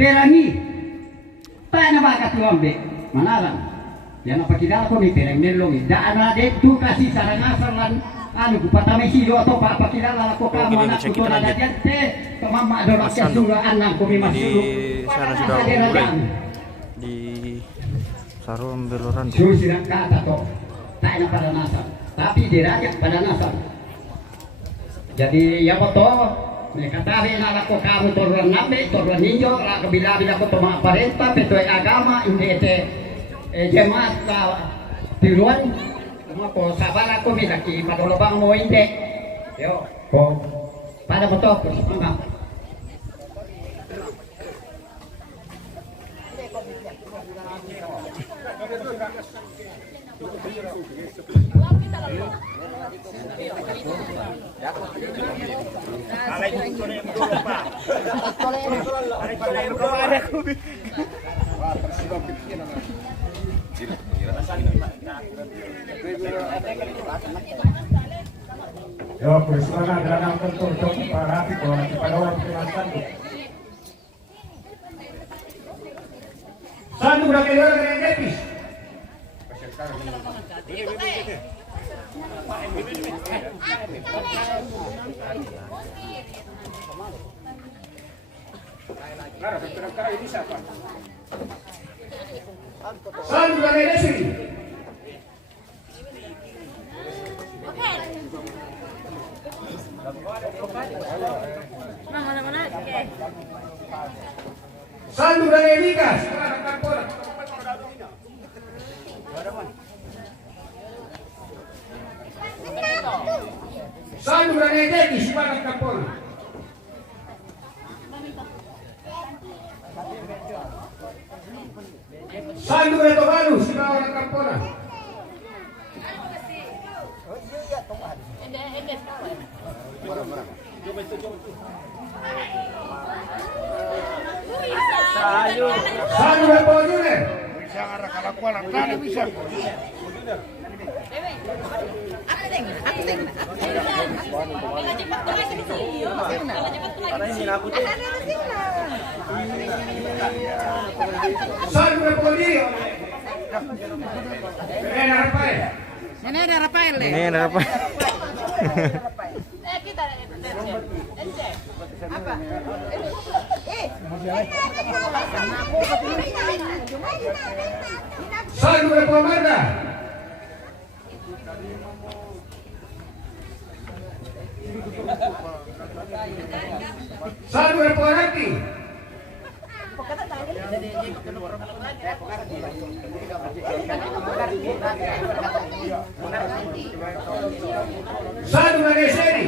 perangi paano ba katuambe manaran yan apa kita ko ni perang melong daan na dito kasi sarangasan lan anu patami silo atau apa kita ko ka mana ko na dyan te pamama do rakyat sulaan nang ko masuk sana sudah mulai di Sarum Beloran susiran kata to tayo pada nasan tapi dirajak pada nasan jadi ya betul mereka tahu nak ko kamu turun nabe turun ninjo lah bila ko toma parenta petoy agama inde jemaat ka tiruan ko sabar ako milaki padolobang mo inde yo ko pada betul ko sama Yo, persilakan dalam bentuk para hati kalau nanti pada orang penjelasan. Satu berapa orang yang habis? Satu berapa yang sini? Mana? Oke. Sandu dan Erika. Sandu dan Erika sebagai Kapolri. Sandu dan Tobalu sebagai Kapolri. Sandu dan Pojule. Bisa ngarah kalakuan, kan bisa. Sandu dan Pojule. Mana ada Rafael deh? ini ada apa Kita apa? Sandu dan Pemada. Sandu dan Pemati. Sandu dan Eseri.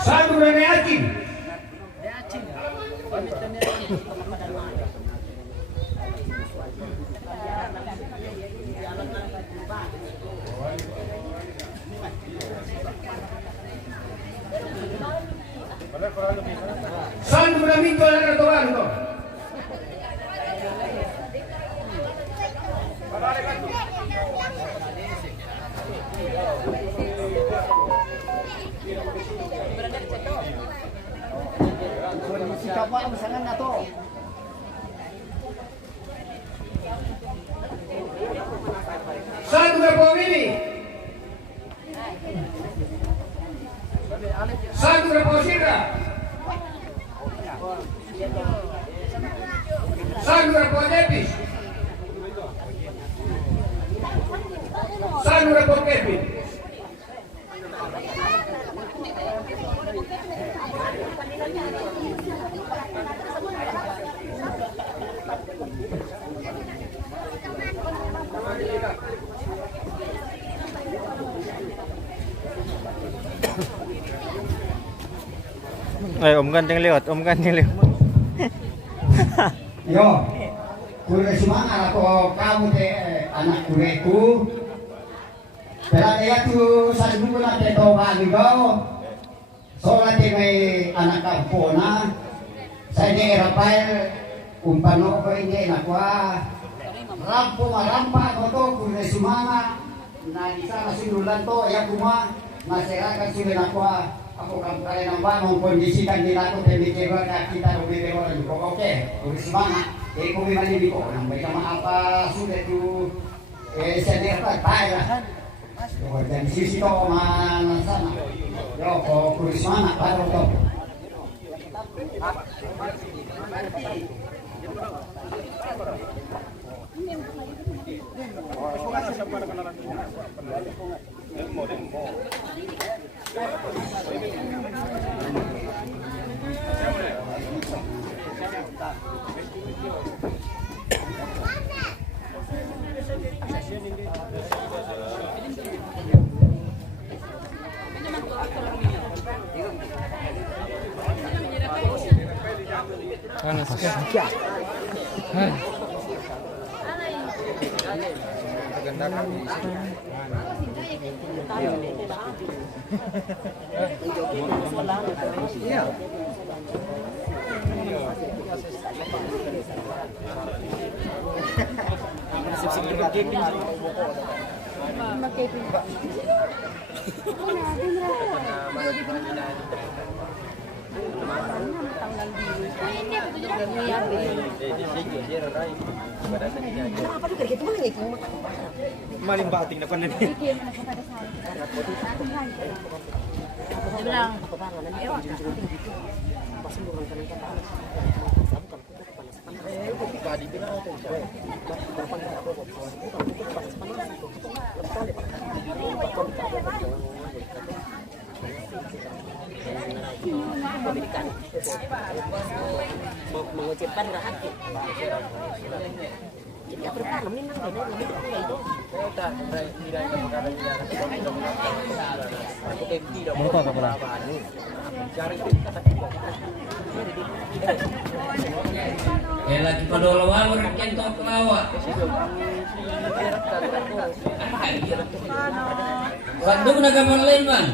Sandu dan Yakin. Sandu dan Minto dan Ratobanto. Sandu dan Pomini. Sandu dan Posira. Sandu dan Podepis. Sandu dan Pokepin. Om Ganteng lewat. yo kure semangat ako kamu te anak kureku pero ya tu salbu na te to bagigo so te may anak kampona sa ni Rafael umpano ko hindi nakwa rampo marampa ko to kure Nah di sana sinulan to ya kuma masyarakat sila ako kang kaya ng banong kondisikan nila ko pemikirwa na kita lumibig ko rin ko oke uris mana kung may malibi ko nang may kama apa sulit ko senerta tayo dan sisi to mana sana yo ko uris mana baru to Malimbating na pa na niya. Mengucapkan rahat tidak berpalam ini nang ada itu. lagi padolawan orang kentok lawa. Bandung nagaman lain man.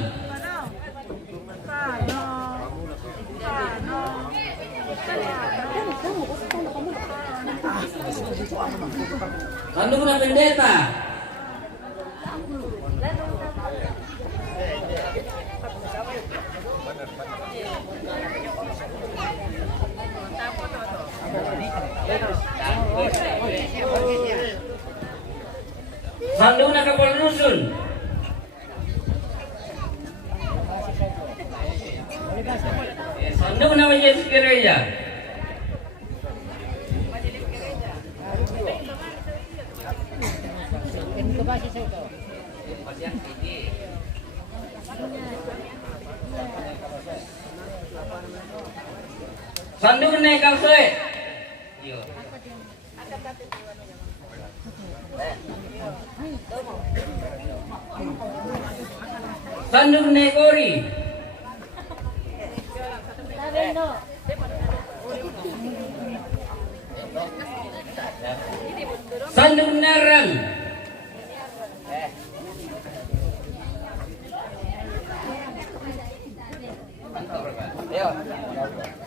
Bandung na pendeta. Bandung na kapal rusun. Bandung na majelis gereja. Sandung naik kapsul. Sandung naik ori. Sandung narang.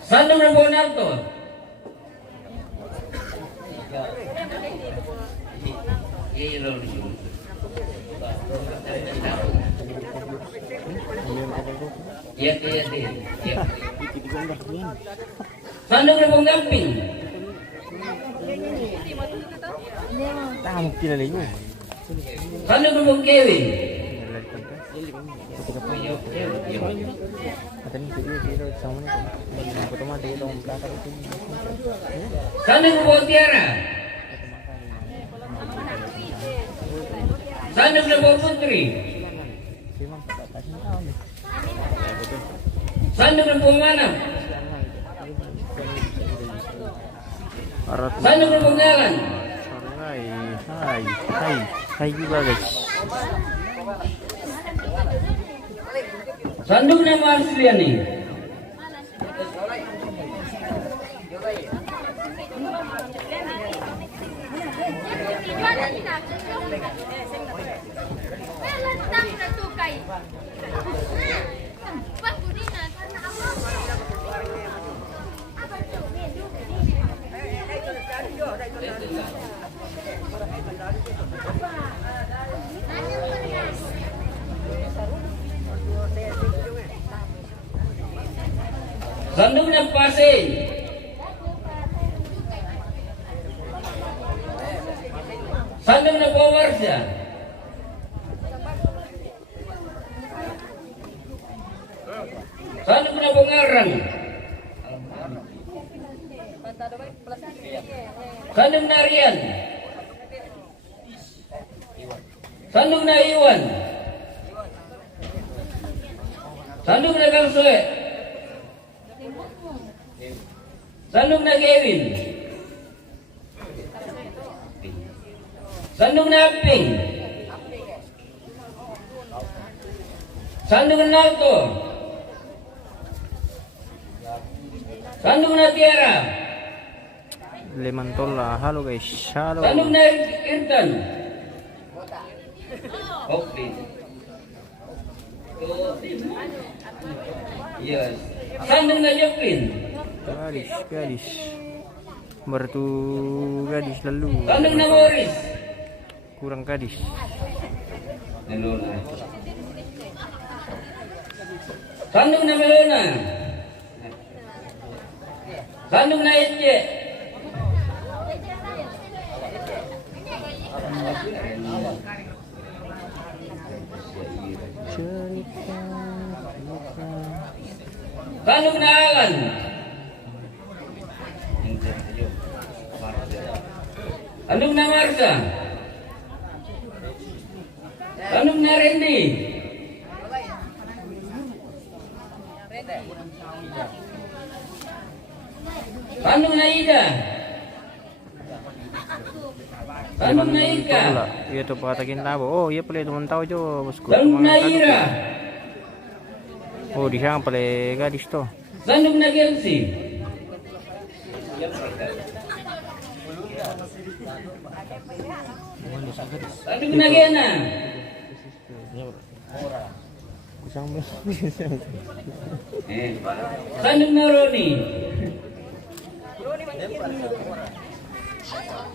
Sandung ng Bonalto. Sandung ng Ponggamping. Tamu kilala niyo. Sandung ng Pongkewin. Sandung ng Pontiara. Sandung ng Putri. Sandung ng Pumanap. Sandung ng Punggalan. Hai juga guys. Sandung ng Marsliani. Apa? Sandung na Pasig. Sandung na Pawarsa. Sandung na Bungaran. Sandung na Rian. Sandung na Iwan. Sandung na Kamsue. Sandung na Kevin. Sandung na Aping. Sandung na Nauto. Sandung na Tiara. Lemantola, halo guys, halo. Sandung na Irtan. Okay. Yes. Sandung na Joplin. Gadis. Bertu gadis lalu. Sandung na Morris. Kurang gadis. Melona. Sandung na Melona. Sandung na Ece. Sandung na Alan. Sandung na Marsa. Sandung na Randy. Sandung na Ida. Sandung na Ika. Iya tuh patakin tabo. Oh iya pala teman tahu jo bosku. Sandung na Ira. Oh di sana pala gadis to. Sandung na Gelsi. Sandung na Gena. Sandung na Roni.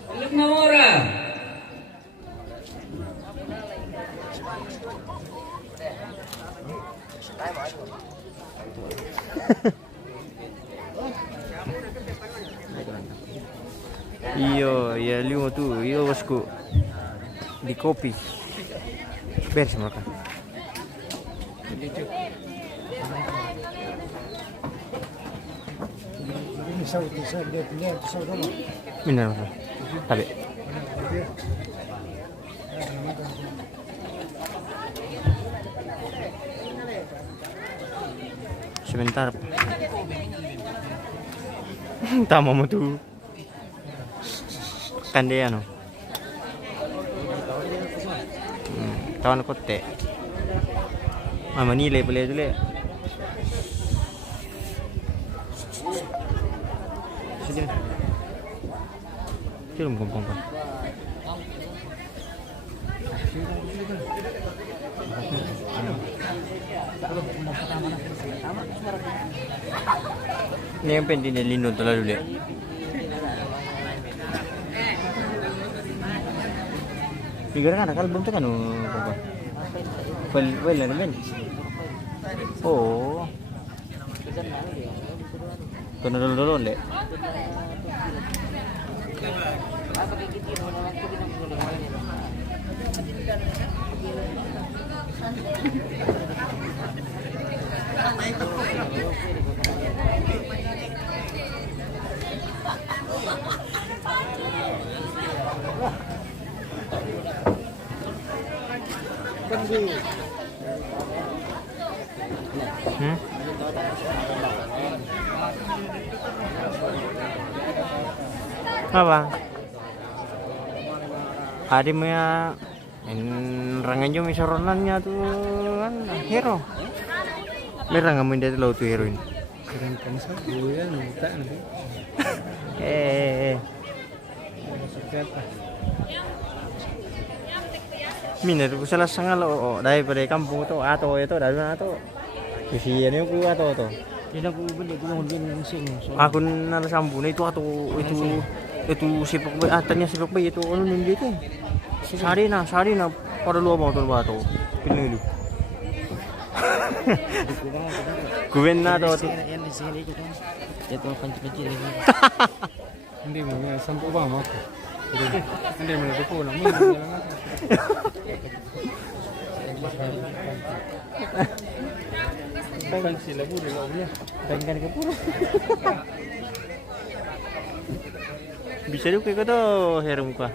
Sandung na Mora. Iyo, ya lima tuh, iyo bosku. Di kopi. Beres makan. Benar, tabi. Sebentar. Tama mo tuh. Kande ano. Tawan kote. Mama nilai boleh dulu. Sige. Belum kumpul kan. Ini yang penting dia lindung terlalu dulu. Figure kan akal bentuk kan well men. Oh. Tono dulu le. Apa? Ada maya ranganjo misoronannya tuh kan hero. Merang ngamen dari laut tuh heroin. Keren kan sah, ya minta nanti. Mina tuh salah sangat lo daripada kampung tuh atau itu dari mana tuh? Kesiannya aku atau tuh. Tidak aku beli tuh mungkin sing. Aku nala sambune itu atau itu sipok bay atanya sipok bay itu ono nindi itu. Sari na pada luar mau tuh batu. Pilih dulu. Kuwen na to. Yan di sini ko kan. Ito panci-panci lagi. Hindi mo nga sampo ba mo? Hindi mo na po lang mo. Bang sila po dilo niya. Bangkan ka puro. Bisa juga ko to, herum ka.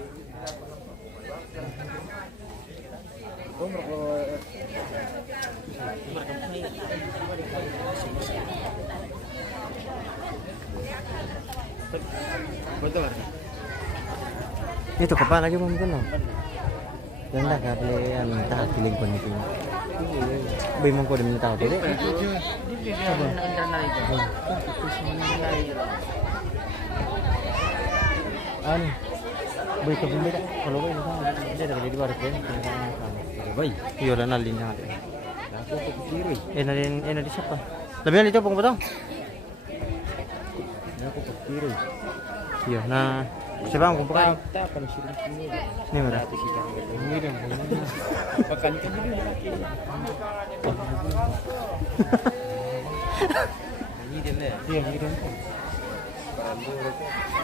Itu kepala lagi mau kan? Yang dah kah boleh anu tak feeling pun itu. Bagi mangko dia tahu tu dek. Anu, bagi tu benda tak? Kalau bagi tu dia dah jadi baru kan? Bagi, iyo dah nalin yang ada. Nalin siapa? Lebih nalin tu pun betul. Iya, nah siapa yang kumpulkan? Ini mana? Pakan kan dulu lagi. Iya,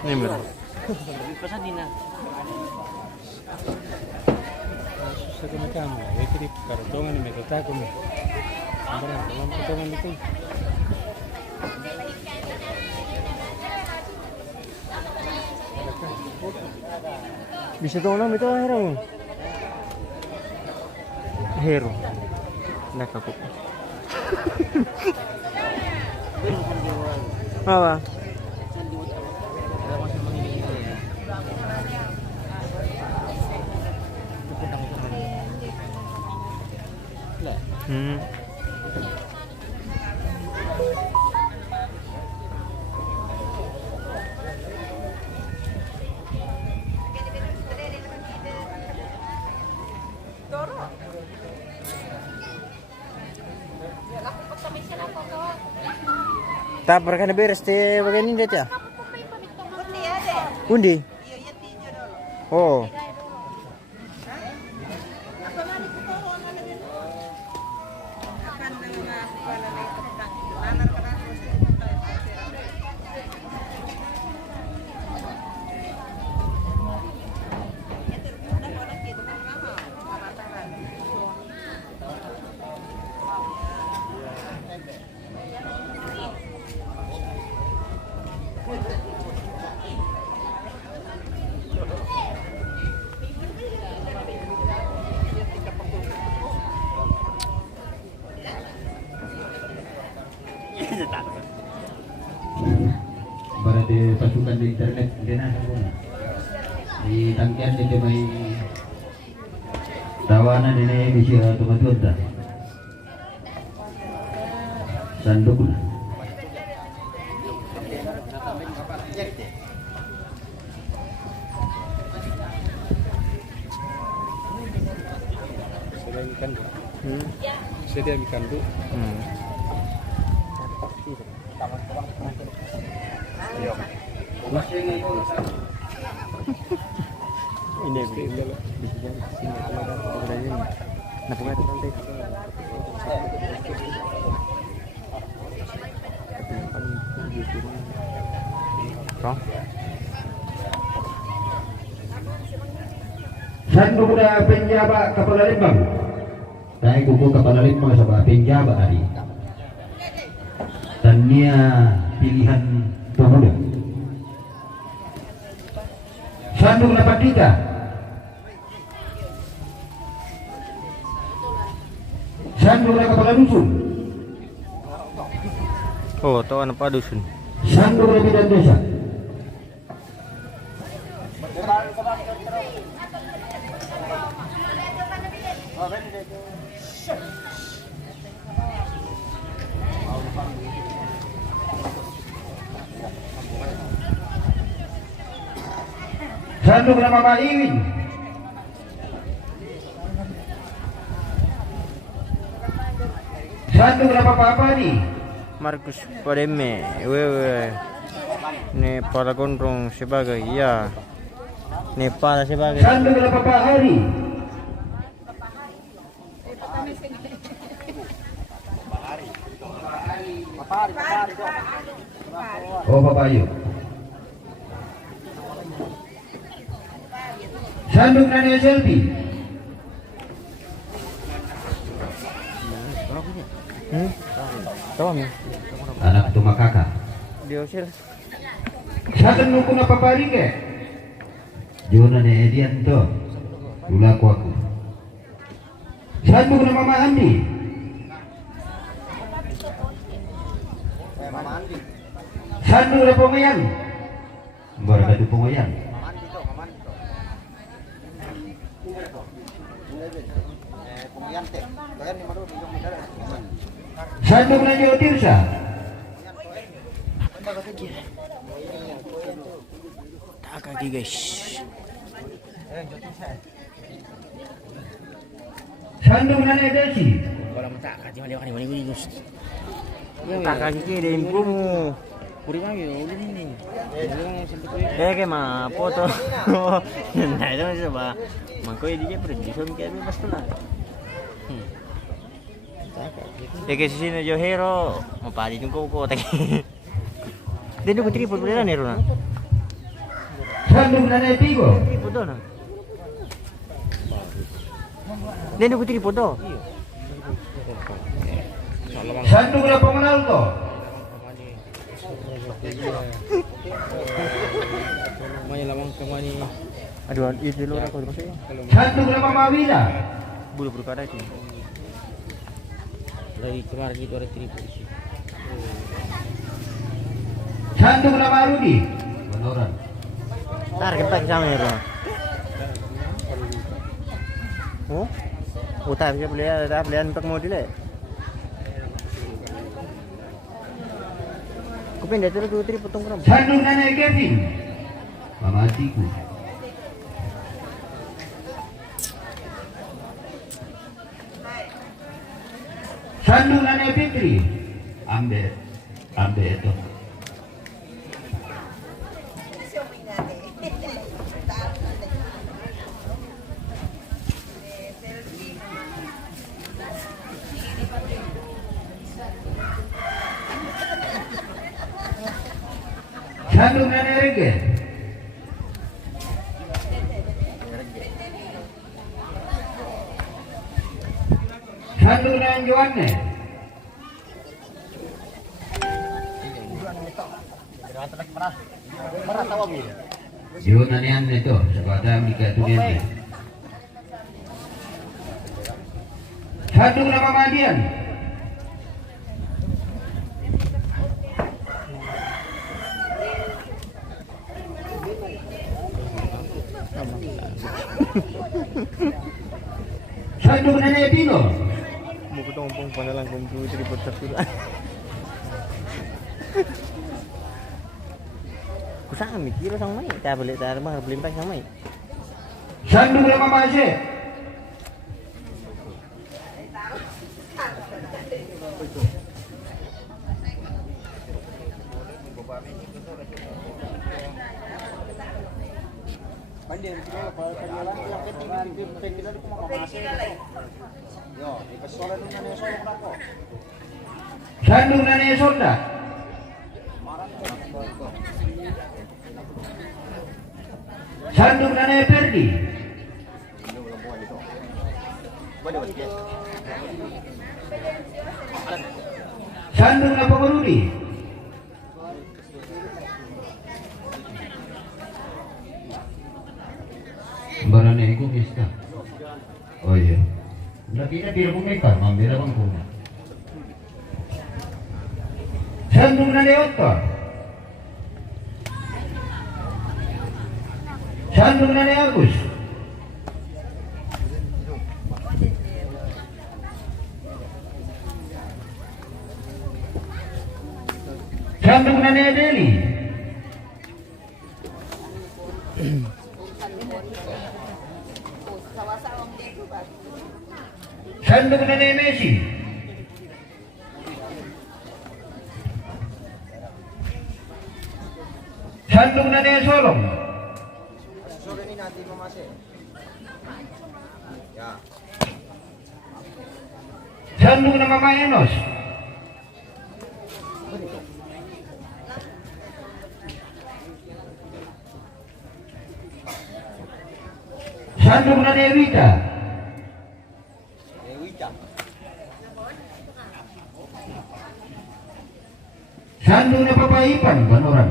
Ini mana? Pesan Dina. Susah kena kamu. Itu di kartongan ni mereka tak kau. Antara dalam kartongan itu. Bisa tolong itu hero. Hero. Nak aku. Apa? Tak pernah beres teh bagian ini dia. Undi. Oh. Berarti pasukan di internet kena di tangkian di mai tawanan ini bisa teman-teman dah sanduk lah. Sedia ikan tu. Ini bisa jadi. Nah, pokoknya nanti. Kau? Sanduk dah penjabat kepala limbang. Saya kuku kepala limbang sama penjabat hari. Tania pilihan pemuda. Sanduk dapat kita. Sanduk dah kepala dusun. Oh, tahu apa dusun? Sanduk dah bidan desa. Sanduk nama Pak Iwin. Sanduk nama Pak Padi. Markus Pademe, wewe. Nepal gondrong sebagai ya. Nepal sebagai. Sanduk nama Pak Hari. Bapak Bayu. Sandung Nani Selfie. Tahu mi? Anak tuma kakak. Dia usir. Sandung nukuna paparike. Jona ne edian to. Dulaku aku. Sandung na Mama Andi. Sandung na Pongoyan. Barangadu Pongoyan. Sandung na Jawa Tirsa. Tak kaki guys. Sandung na Desi. Tak kaki mana kan ini Gus. Tak kaki dia impu mu. Puri kami udah ini. Ke mah foto. Nah itu masih apa? Mangkoi dia pergi sama kayak bebas tu lah. Ke sini jo hero, mau padi tunggu ko tadi. Dia tu putri pun boleh nero na. Sandung na Tigo. Foto na. Dia tu putri foto. Sandung na Pongonalto. May lamang kamani. Aduh, itu dulu aku masih. Sandung na Mama Wina. Bulu-bulu kada itu. Dari kemarin itu ada 3 polisi. Sandung na Marudi. Manoran. Tar kita ke sana hero. Oh? Utar bisa belian untuk model eh. Kupindah terus putri potong keram. Sandung na Kevin. Mama Atiku. Sandung na Fitri. Ambe itu. Sandung na Rege. Sandung na Joanne. Yun na niyan ito, sa bata Mika Tunian. Sandung na Mamadian. Sandung na Nepino. Mau ketemu panalang komputer di potak dulu. Kusang mikir sang mai, tak boleh tak mah beli pak sang mai. Sandung na Mamase. Sandung na Sonda. Sandung na Perdi. Sandung na Pangurudi. Barang ni ikut kita. Oh iya. Nanti dia biar mereka ambil abang punya. Sandung na Otto. Sandung na Agus. Sandung na Deli. Sandung na Messi. Sandung na Solong. Sandung na Mama Enos. Sandung na Dewita. Sandung na Papaipan Banoran.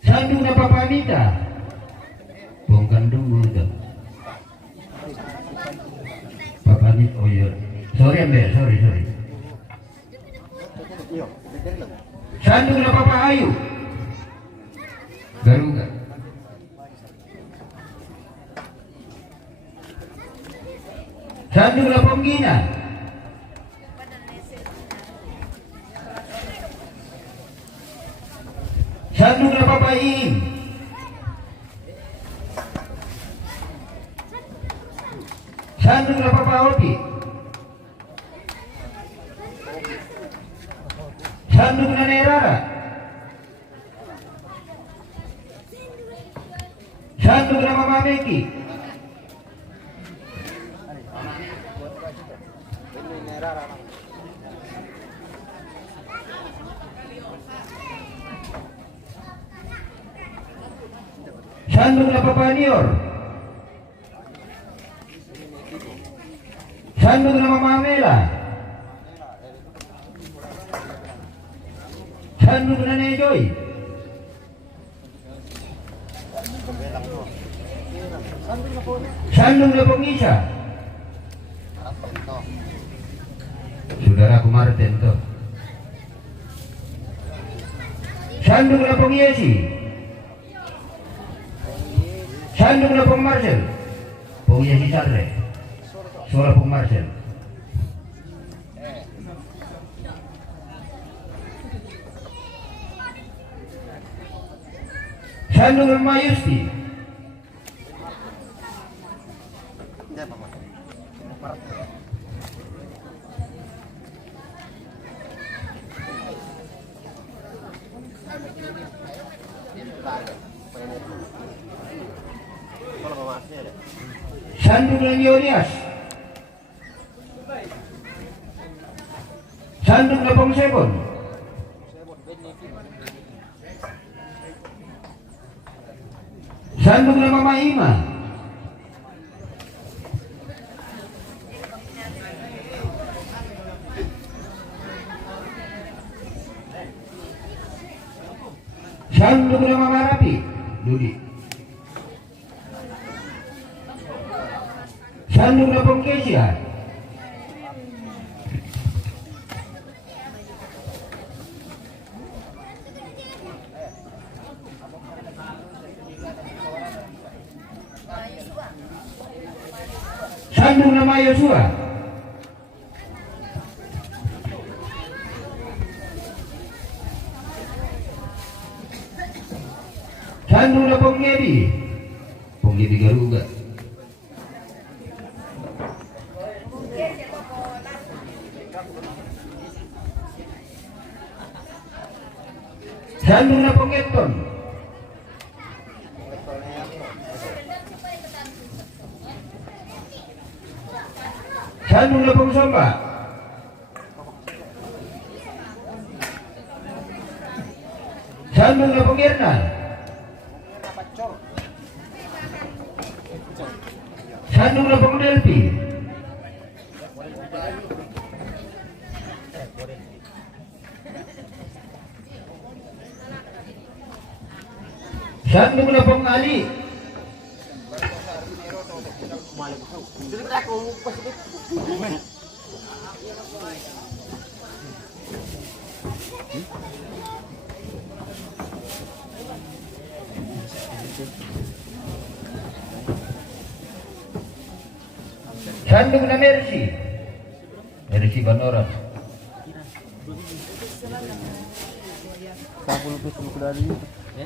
Sandung na Papanita. Bongkan dulu tuh. Papanit, oh iya. Sorry Ambe, sorry. Sandung na Papa Ayu. Garuga. Sandung na Ponggina. Sandung na Papa Iim. Sandung na Papa Oti. Sandung na Nerara. Sandung na Mama Meki. Sandung na Papa Nior. Sandung na Mama Mela. Sandung na Nejoy. Sandung na Pengisa. Saudaraku Martin tuh. Sandung na Pengiesi. Sandung na Peng Marcel. Pengiesi Sarre. Suara Peng Marcel. Sandung na Mayusti. Sandung na Yonias. Sandung na Pong Sebon. Sandung na Mama Ima. Sandung na Mama Rapi. Dudi. Sandung na Pong Kesia. Sandung na Mayosua. Sandung na Ponggebi. Ponggebi Garuga. Sandung na Pongeton. Sandung na Pongsomba. Sandung na Pongirna. Sandung na Pongdelpi. Sandung na Pong Ali. Sandung na Mercy. Mercy Banoran.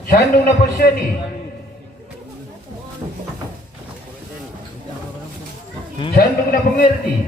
Sandung na Poseni. Sandung na Pengerti.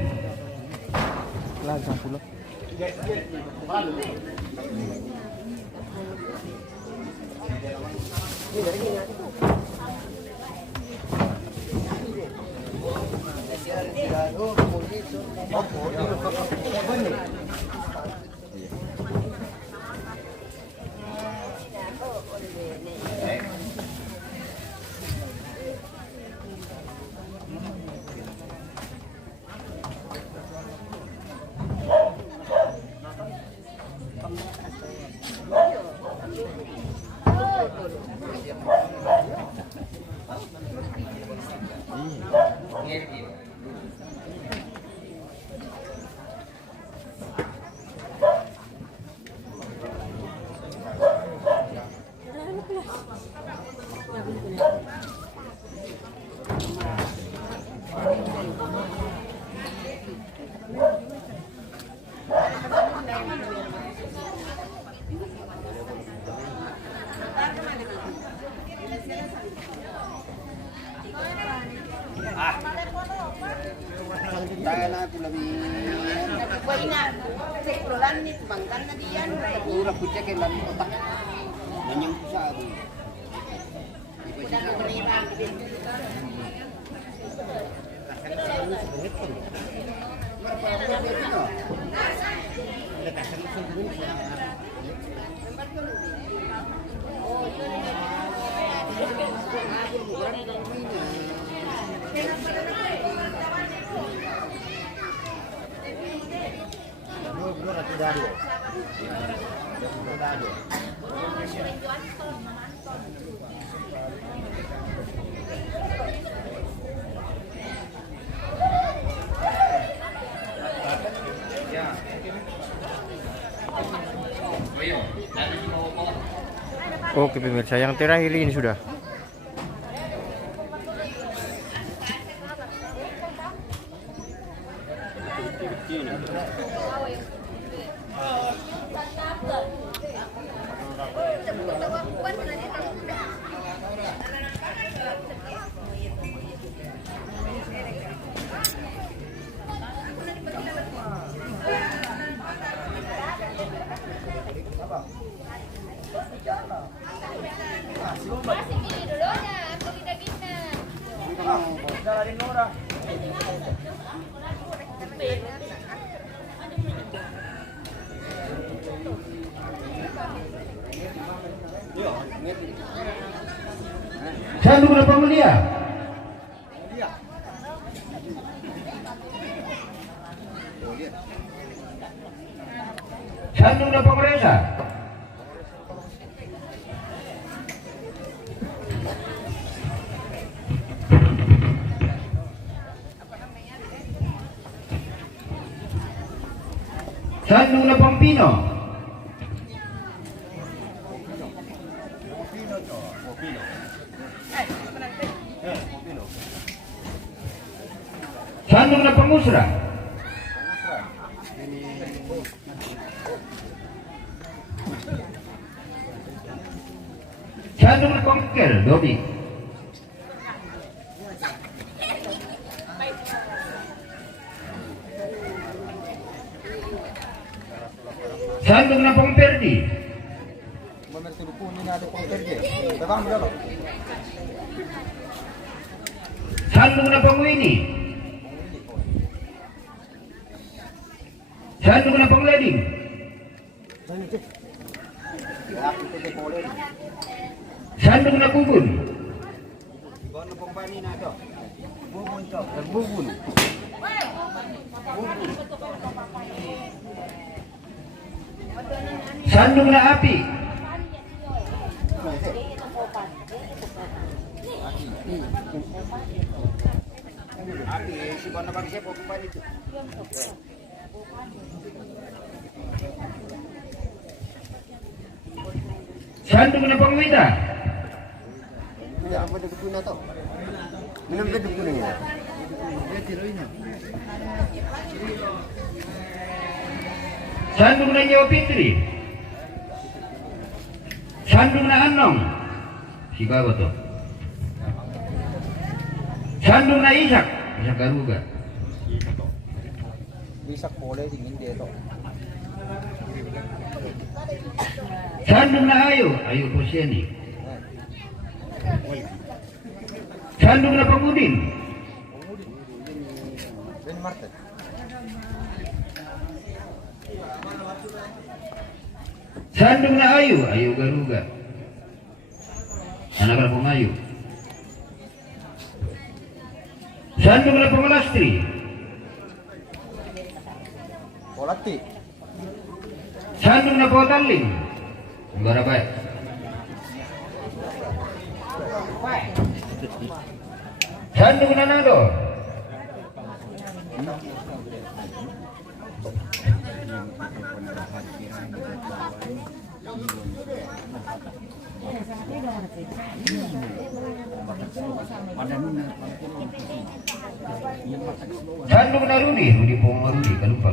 Oke pemirsa, yang terakhir ini sudah. Sandung na pemulia. Sandung na pengresa. Sandung na Pampino. Sandung na Pangusra. Sandung na Pangkel, Dodi. Sandung na Pangperdi. Sandung na Pangwini. Sandung na Pangleding. Sandung na Bubun. Sandung na Api. Sandung na Pangwida. Sandung na Nyawa Fitri. Sandung na Anong. Sigawa to. Sandung na Isak. Isak Garuga. Isak boleh dingin dia to. Sandung na Ayo. Ayo Posiani. Sandung na Pangudin. Sandung na ayu, ayu garuga. Anak-anak pengayu. Sandung na pemelastri. Polati. Sandung na potaling. Bara baik. Sandung na nado. Sandung na Rudi, Rudi Rudi kalupa.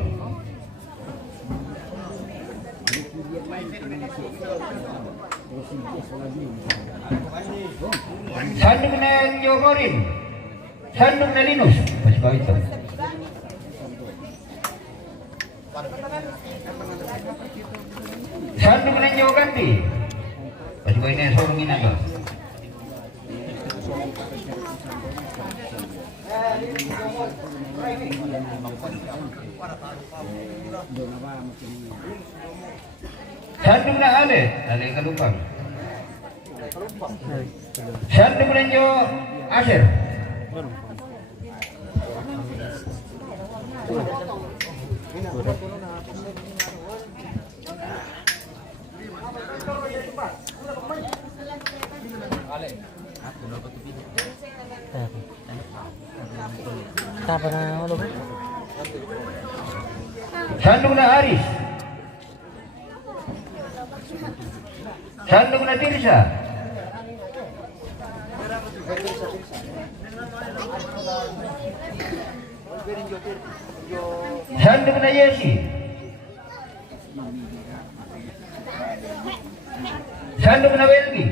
Sandung na Yogorin. Sandung na Linus. Masih kau itu. Sandung na Yogandi. Masih kau ini sorongin apa? Sandung na Ale kalupang. Sandung na Yo Asir. Tapa na ano ba? Sandung na Aris. Sandung na Tirsa. Sandung na Yesi. Sandung na Welgi.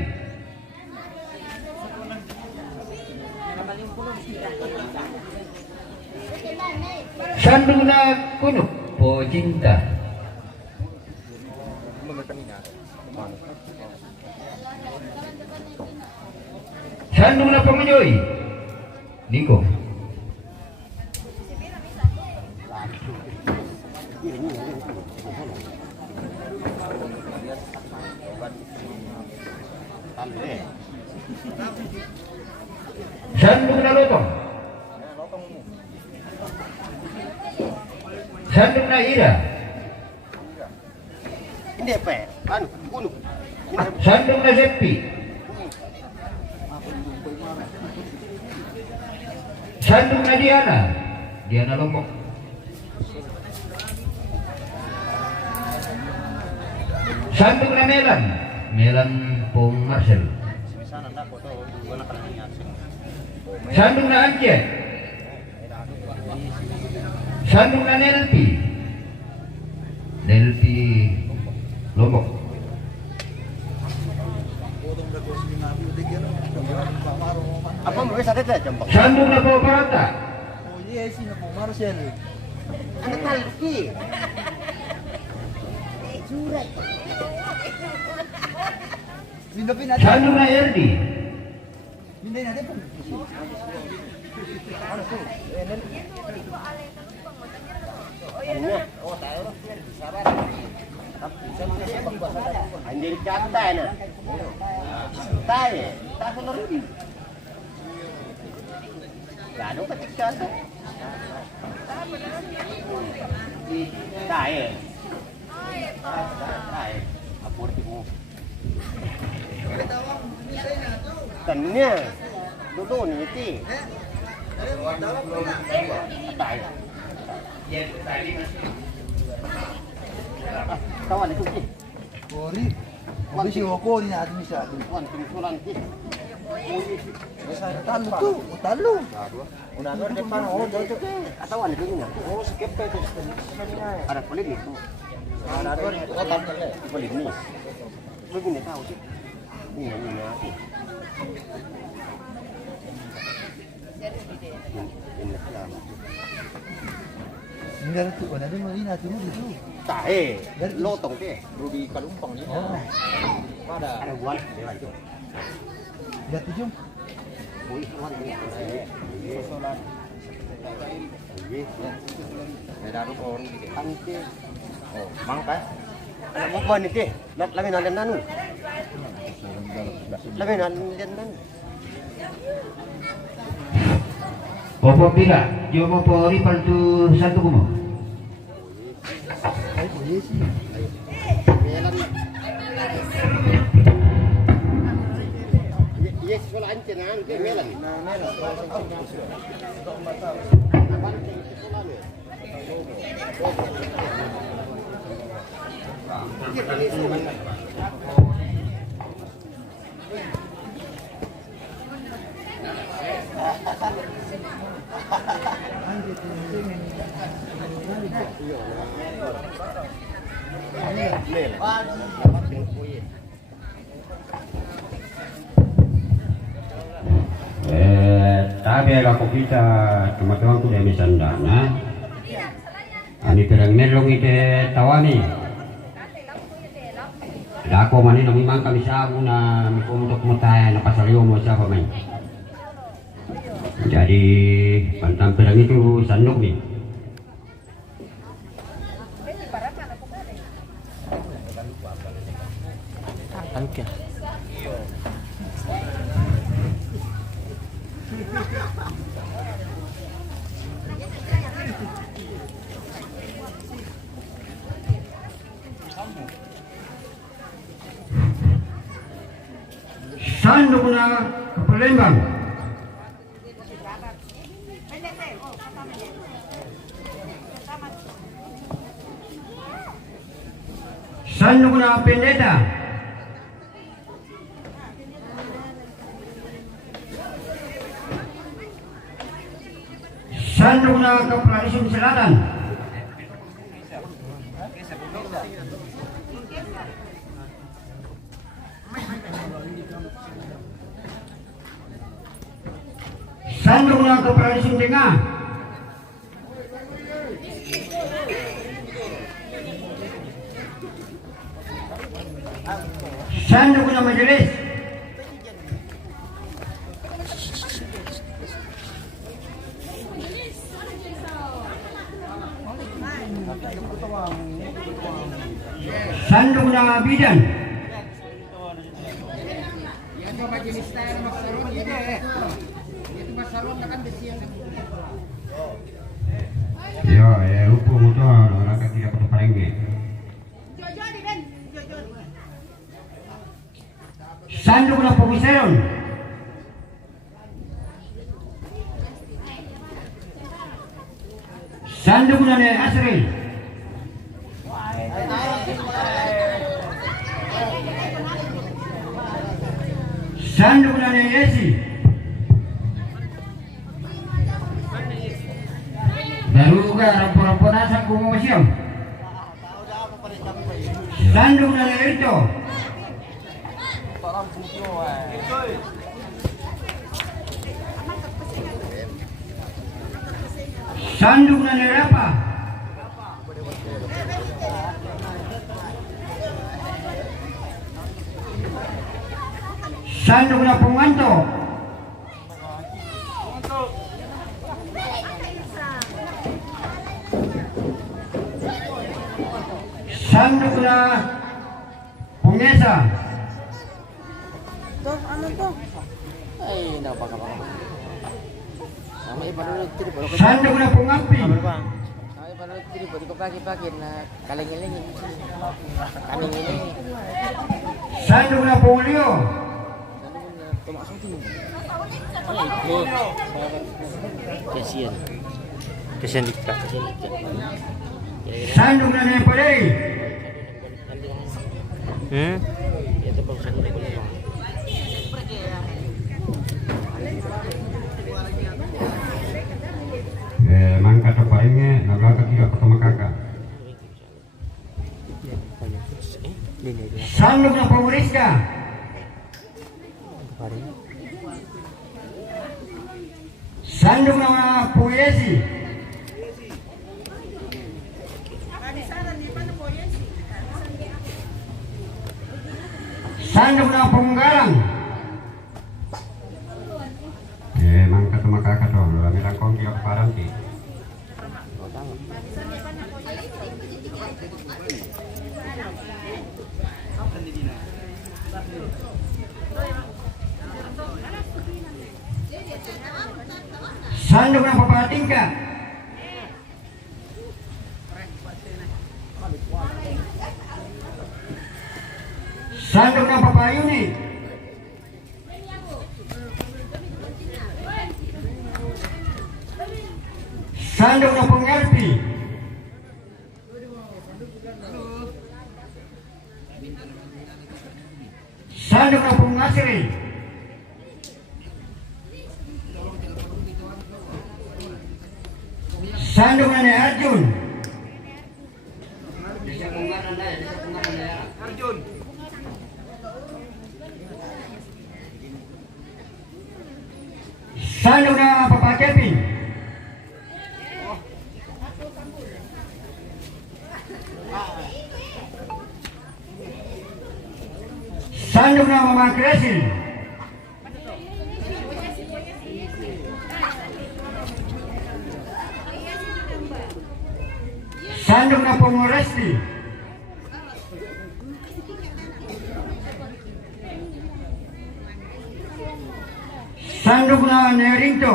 Sandung na Kunuk. Po cinta. Sandung na Pamajoy. Niko. Sandung na Lotong. Sandung na Ira. Hindi pa. Ano? Kuno. Sandung na Seppi. Sandung na Diana. Diana Lombok. Sandung na Melan. Melan Pong Marcel. Sandung na Ancie. Sandung na Nelpi. Nelpi Lombok. Apa mo sa dete jambak? Sandung na Poparata. Oh yes, sino po Marcel? Ano talki? Surat. Pindapin natin. Sandung na Erdi. Pinday natin po. Ano po? Oh, tayo. Sabar. Anjir kata na. Tayo. Tayo na rin. Lalo ketik kata. Tayo. Tayo. Apurti mo. Tanya. Dulu nih ti. Tayo. Kawan itu sih. Kori. Kori si Woko ni natin siya. Kawan tingsulan sih. Talo tu, talo. Una no depan oh jauh ke. Kawan itu ni. Oh skip pe tu. Ada pelik ni. Ada ni. Oh talo le. Pelik ni. Begini tahu sih. Ini ni. Ini selama. Enggak tuh, nanti mau ini nanti mau itu. Tahe, lotong teh, Rudi Kalumpang ni. Oh, Ada buat dia itu. lihat tuh Jom. Boleh keluar ni. Sosolan. Daru ko rin dito. Ante. Oh, mangka. Alam mo ba nito? Lamin nalan nanu. Lamin nalan nanu. Opo pira, yo mo po ripal tu satu kumo. Ay, boleh sih. Yes, wala antin na, kay melan. Tabi ako kita teman-teman ku dari sandana. Ani terang melong ite tawani. Dako mani nami mang kami sabu na untuk mutay na pasaliyo mo siya pa may. Jadi pantang perang itu sandok nih. Angka. Sandok na ke Palembang. Sandok na Pendeta. Sandok na ke Pelarisun Selatan. Sandok na ke Pelarisun Tengah. Sandok na Majelis. Sandok na Bidan. Yo, rupo motor orang tidak perlu parengge. Sandok na Pugiseron. Sandok na ni Asril. Sandok na ni Yesi. Baru juga rampo-rampo nasa kumo masyam. Sandok na ni Erto. Sandok na ni Rapa. Sandok na Punganto. Sandok na Pungesa. Ano to? Ay, napakababa. Sama iba na nagtiri po. Sandok na Pungapi. Sama iba na nagtiri po. Di ko pagi-pagi na kalingilingin. Kalingilingin. Sandok na Pulio. Tumasok din. Ay, good. Kasian. Kasihan dikta. Sandok na Nepalay. Ito po sa kulit ko lang. Mangka terparingnya naga kira ketemu kakak. Sandok na Pamuriska. Sandok na Puyesi. Sandok na Punggalang. Mangka ketemu kakak tuh, kami langkong kira keparanti. Tama. Sandok ng papatingkat. Sandok ng papayunit. Sandok ng pengerti. Sandok ng pengasri. Sandok na ni Arjun. Arjun. Sandok na Papa Kevin. Sandok na Mama Kresil. Sandok na Pomoresti. Sandok na Nerinto.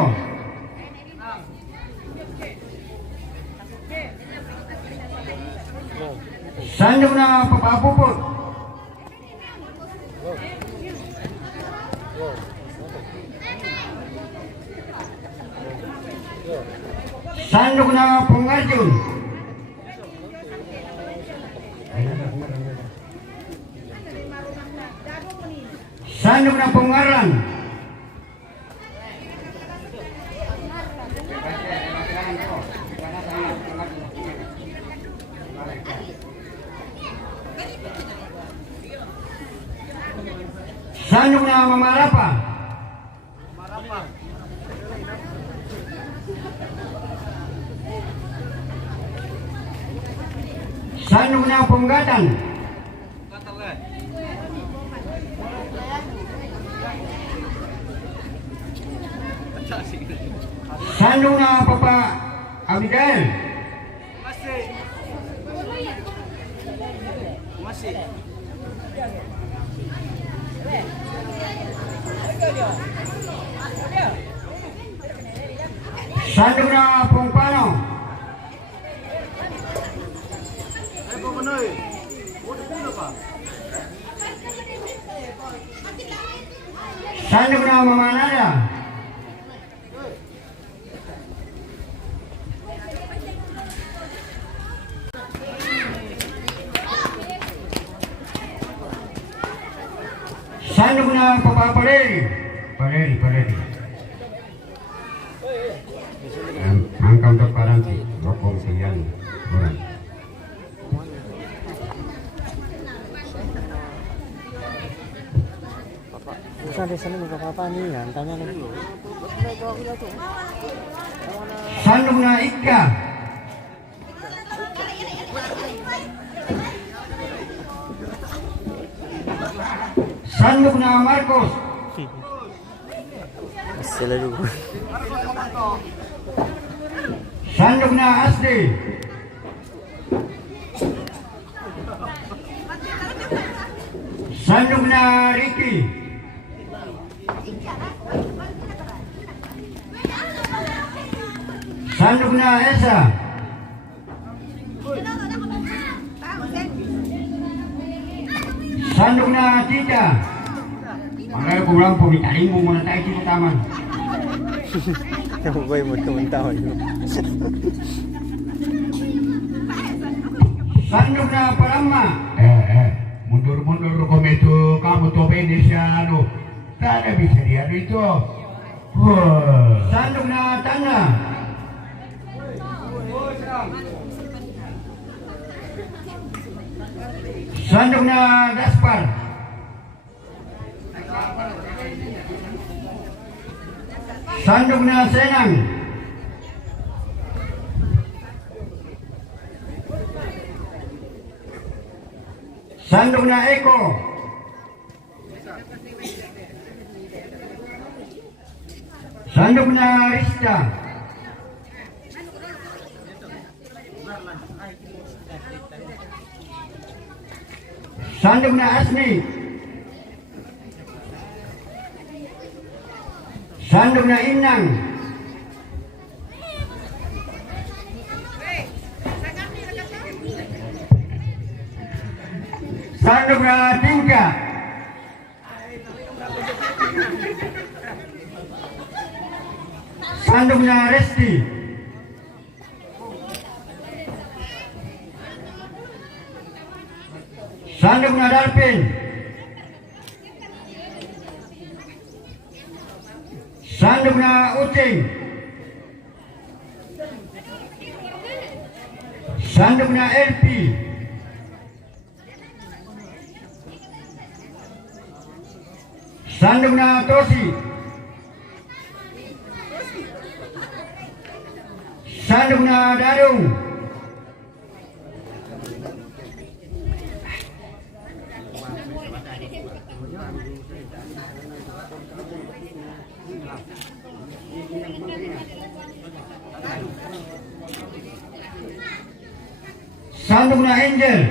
Sandok na Papa Puput. Sandok na Pengarjun. Sandok na Pengaran. Sandok na Mamarapa. Sandok na Penggatan. Sandok na Papa Abigail. Sandok na Pungpano. Sandok na Mama Nada. Sandok na Papa Paleri. Paleri. Angkang terparanti, rokok sekian orang. Sampai sana apa nih ya? Tanya lagi. Sandok na Ika. Sandok na Marcos. Sila juga. Sandok na Asdi. Sandok na Ricky. Sandok na Esa. Sandok na Tita. Makanya aku bilang pemitaring mau mana tayo di taman. Kamu gue mau teman-teman. Sandok na Parama. Mundur kau itu kamu tuh Indonesia lu. Tak ada bisa dia itu. Sandok na Tanda. Sandok na Gaspar. Sandok na Senang. Sandok na Eko. Sandok na Rista. Sandungna Asni. Sandungna Inang. Sandungna Tingka. Sandungna Resti. Sandungna Darpin. Sandungna Ucing. Sandungna Elpi. Sandungna Tosi. Sandungna Dadung. Sandungna Angel.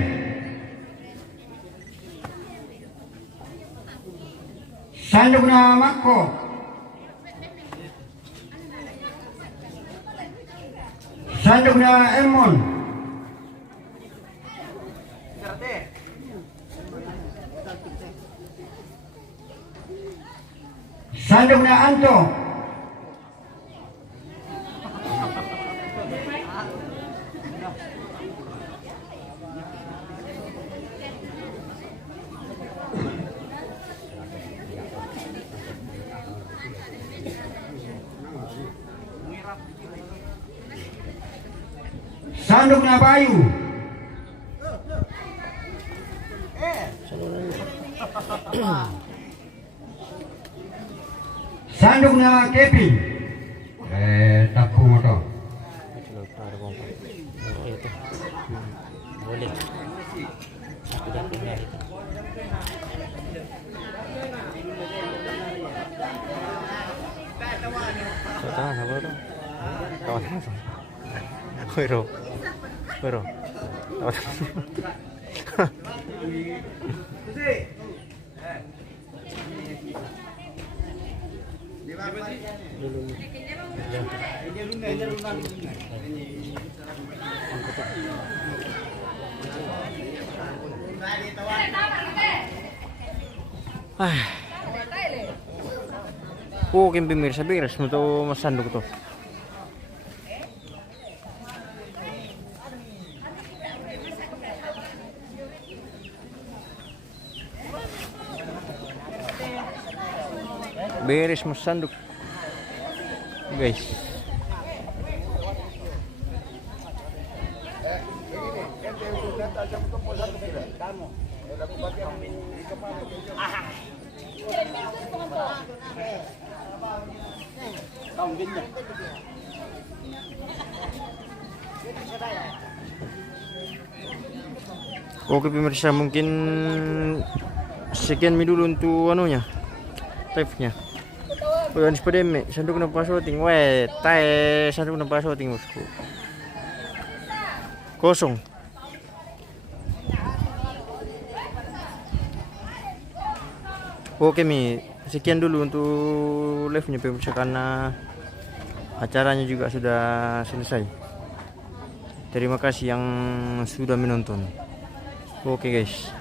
Sandungna Mako. Sandungna Elmon. Sandungna Anto. Sandungna Bayu. Sandungna Kevin. Tapu motor. Boleh. Tidak benar itu. Kawan apa tu? Kawan. Wero. Wero. Kawan. Oke pemirsa, beres untuk Mas Sanduk tuh. Beres Mas Sanduk, guys. Oke pemirsa, mungkin sekian dulu untuk anunya, live-nya. Uyan sepedeme, sanduk na pasoting, sanduk na pasoting bosku. Kosong. Oke sekian dulu untuk live-nya pemirsa, karena acaranya juga sudah selesai. Terima kasih yang sudah menonton. Oke guys.